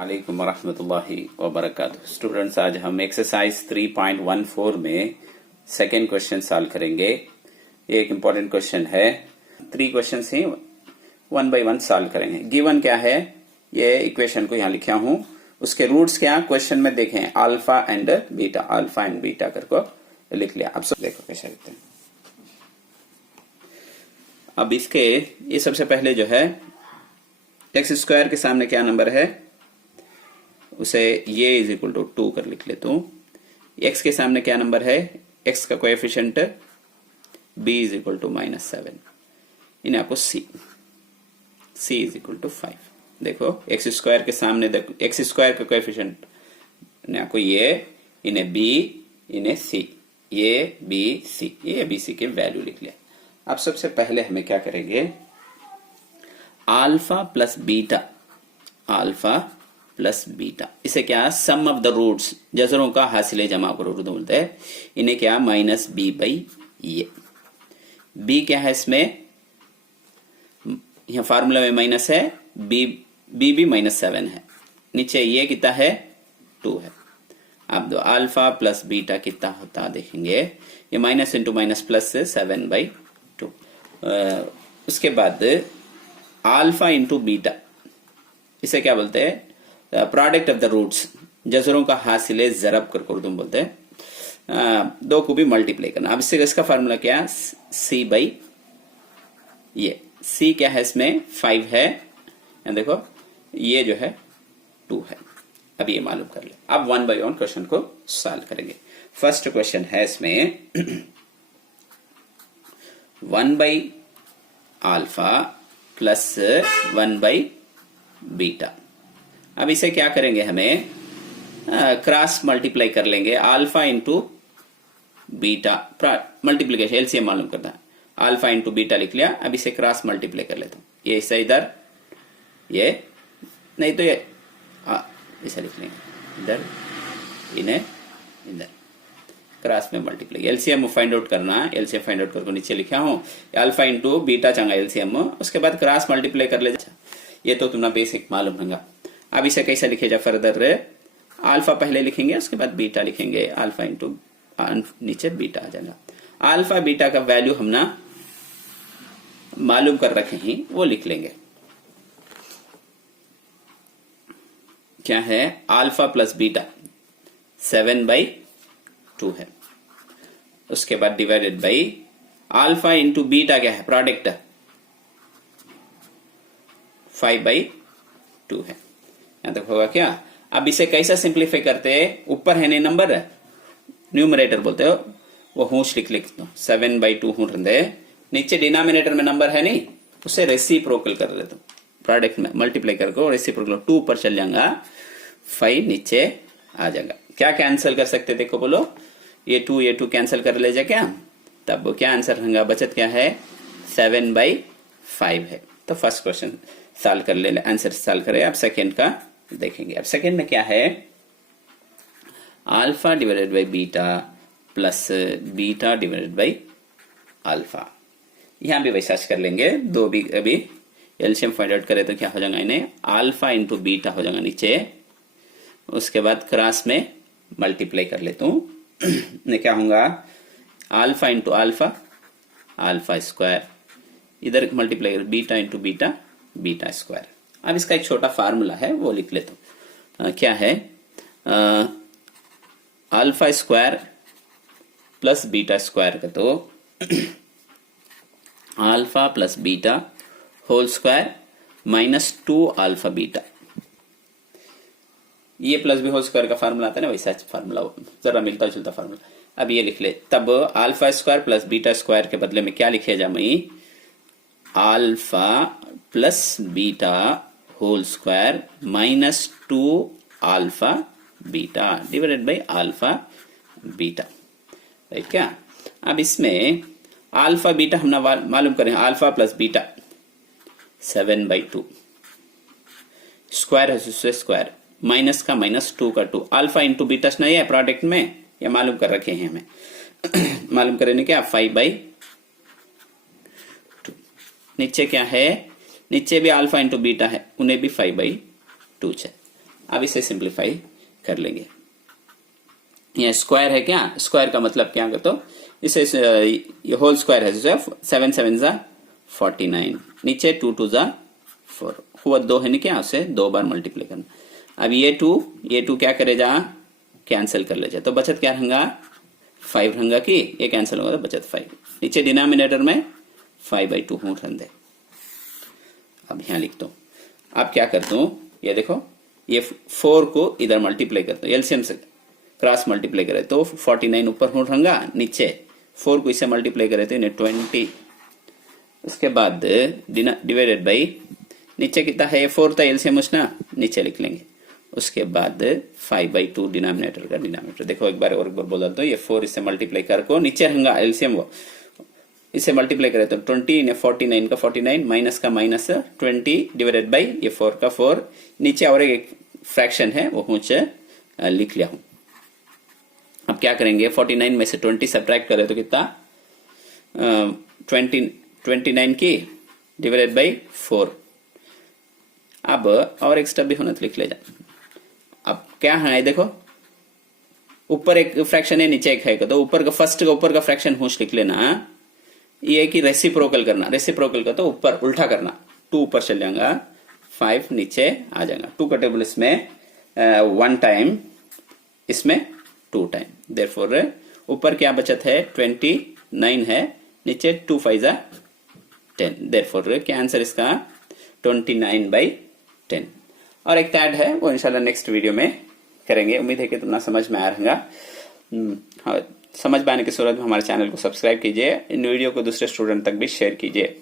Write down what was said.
वालेकुम वरहमतुल्लाहि वबरकातुहू। स्टूडेंट्स, आज हम एक्सरसाइज 3.14 में सेकेंड क्वेश्चन सॉल्व करेंगे। ये एक इम्पोर्टेंट क्वेश्चन है। 3 क्वेश्चन ही 1 बाय 1 सॉल्व करेंगे। गिवन क्या है, ये इक्वेशन को यहाँ लिखा हूं। उसके रूट्स क्या क्वेश्चन में देखें, alpha and beta, alpha and beta करके लिख लिया। अब सब देखो कैसे लिखते हैं। अब इसके ये सबसे पहले जो है एक्स स्क्वायर के सामने क्या नंबर है, उसे ये इज इक्वल टू 2 कर लिख लेता हूं। एक्स के सामने क्या नंबर है, एक्स का coefficient b is equal to -7, इन्हें आपको c इज इक्वल टू 5। देखो एक्स स्क्वायर के सामने देखो, एक्स स्क्वायर का कोएफिशिएंट इन्हें आपको ये, इन्हें b, इन्हें c, ये b c, ये b c के वैल्यू लिख लिया। अब सबसे पहले हमें क्या करेंगे, alpha plus beta, alpha plus beta, इसे क्या सम ऑफ द रूट्स, जजरों का हासिले जमा करो उर्दू बोलते हैं। इन्हें क्या माइनस बी बाई ये, बी क्या है इसमें, यहां फार्मूला में माइनस है, बी भी -7 है, नीचे ये कितना है 2 है। अब दो अल्फा प्लस बीटा कितना होता देखेंगे, ये माइनस इंटू माइनस प्लस से 7/2। उसके बाद अल्फा इंटू बीटा, इसे क्या बोलते हैं, प्रोडक्ट ऑफ द रूट्स, जजरों का हासिले जरब कर उर्दू बोलते हैं। 2 को भी मल्टीप्लाई करना। अब इससे इसका फार्मूला क्या, c बाई ये, c क्या है इसमें 5 है, देखो ये जो है 2 है। अब ये मालूम कर ले। अब 1 बाय 1 क्वेश्चन को सॉल्व करेंगे। फर्स्ट क्वेश्चन है इसमें 1 by alpha plus 1 by beta. अब इसे क्या करेंगे, हमें क्रॉस मल्टीप्लाई कर लेंगे, alpha into beta, multiplication LCM मालूम करना है। अल्फा इंटू बीटा लिख लिया। अब इसे क्रॉस मल्टीप्लाई कर लेता हूं, ये इसे इधर, ये नहीं तो ये इसे लिख लेंगे इधर, इन्हें इधर, क्रॉस में मल्टीप्लाई। एलसीएम फाइंड आउट करना, एलसीएम फाइंड आउट करके नीचे लिखा हूं अल्फा इंटू बीटा चंगा एलसीएम, उसके बाद क्रॉस मल्टीप्लाई कर ले। ये तो तुम्हारा बेसिक मालूम होगा। अब इसे कैसे लिखे जा फर्दर, अल्फा पहले लिखेंगे, उसके बाद बीटा लिखेंगे, अल्फा इंटू नीचे बीटा आ जाएगा। अल्फा बीटा का वैल्यू हम ना मालूम कर रखे हैं, वो लिख लेंगे। क्या है, अल्फा प्लस बीटा 7/2 है। उसके बाद divided by alpha into beta क्या है, प्रोडक्ट 5/2 है। यहां तक होगा क्या। अब इसे कैसा सिंप्लीफाई करते हैं, ऊपर है नहीं नंबर, न्यूमरेटर बोलते हो, वो होश लिख लेते हो 7/2 हूं रहे, नीचे डिनोमिनेटर में नंबर है नहीं, उसे रेसिप्रोकल कर लेते हो, प्रोडक्ट में मल्टीप्लाई करके रेसिप्रोकल 2 ऊपर चल जाएगा, 5 नीचे आ जाएगा। क्या कैंसिल कर सकते देखो, बोलो ये 2 कैंसिल कर ले जा क्या, तब क्या आंसर रहेगा, बचत क्या है 7/5 है। तो फर्स्ट क्वेश्चन सॉल्व कर ले, आंसर सॉल्व करें। अब सेकंड का देखेंगे। अब सेकंड में क्या है, alpha divided by beta plus beta divided by alpha. यहां भी वैसा कर लेंगे, 2 भी अभी एलसीएम फाइंड आउट करें तो क्या हो जाएगा, इन्हें अल्फा इंटू बीटा हो जाएगा नीचे, उसके बाद क्रॉस में मल्टीप्लाई कर लेता हूं, क्या होगा alpha into alpha, alpha square, इधर मल्टीप्लाई कर beta into beta, beta square. अब इसका एक छोटा फार्मूला है, वो लिख लेता हूं। क्या है, alpha square plus beta square का तो alpha plus beta whole square -2 alpha beta, ये प्लस बी होल स्क्वायर का फार्मूला आता है ना, वैसा फार्मूला जरा मिलता जुलता फार्मूला। अब ये लिख ले, तब alpha square plus beta square के बदले में क्या लिखे जा, मैं alpha plus beta whole square -2 alpha beta divided by alpha beta, right क्या। अब इसमें अल्फा बीटा हम मालूम करें, अल्फा प्लस बीटा 7/2, स्क्वायर है उससे स्क्वायर, माइनस का -2 का 2, अल्फा इंटू बीटा नहीं है प्रोडक्ट में, ये मालूम कर रखे हैं हमें। मालूम करेंगे क्या 5/2, नीचे क्या है, नीचे भी अल्फा इंटू बीटा है, उन्हें भी 5/2 है। अब इसे सिंप्लीफाई कर लेंगे। ये स्क्वायर है क्या, स्क्वायर का मतलब क्या करते हो, इसे ये होल स्क्वायर है, 7 7 जा 49, नीचे 2 2 जा 4 हुआ 2 है नहीं क्या, उसे 2 बार मल्टीप्लाई करना। अब ये 2 क्या करे जा, कैंसिल कर ले जा, तो बचत क्या रहेगा 5 रहेगा कि ये कैंसिल होगा तो बचत 5, नीचे डिनोमिनेटर में 5/2 हूँ रन दे। अब यहां लिख दो। अब क्या करता हूं, ये देखो ये 4 को इधर मल्टीप्लाई करता हूँ, एलसीएम से क्रॉस मल्टीप्लाई करे तो 49 ऊपर हूँ रहेगा, नीचे 4 को इससे मल्टीप्लाई करे तो इन्हें 20, उसके बाद डिवाइडेड बाई नीचे कितना है, 4 था एलसीएम उसना नीचे लिख लेंगे, उसके बाद 5/2 डिनोमिनेटर का डिनोमिनेटर। देखो एक बार बोल देता हूँ, ये 4 इससे मल्टीप्लाई कर को नीचे रहेगा एलसीएम, वो इसे मल्टीप्लाई करे तो 20 ने 49 का 49 माइनस का माइनस 20 डिवाइडेड बाई ये 4 का 4, नीचे और एक फ्रैक्शन है वो मुझे लिख लिया हूं। अब क्या करेंगे, 49 में से 20 सब्ट्रैक्ट करें तो कितना 29 की डिवाइडेड बाई 4। अब और एक स्टेप भी होना तो लिख ले जा। अब क्या है देखो, ऊपर एक फ्रैक्शन है नीचे एक है, तो ऊपर का फर्स्ट का ऊपर का फ्रैक्शन होश लिख लेना, ये कि रेसिप्रोकल करना, रेसिप्रोकल का तो ऊपर उल्टा करना, 2 ऊपर चल जाएगा 5 नीचे आ जाएगा, 2 का टेबल इसमें 1 टाइम, इसमें 2 टाइम, देयरफॉर ऊपर क्या बचत है 29 है, नीचे 2 5 जा 10, देयरफॉर क्या आंसर इसका 29/10। और एक टैड है वो इंशाल्लाह नेक्स्ट वीडियो में करेंगे। उम्मीद है कि तुम्हें समझ में आ रहेगा। समझ में आने की सूरत में हमारे चैनल को सब्सक्राइब कीजिए, इन वीडियो को दूसरे स्टूडेंट तक भी शेयर कीजिए।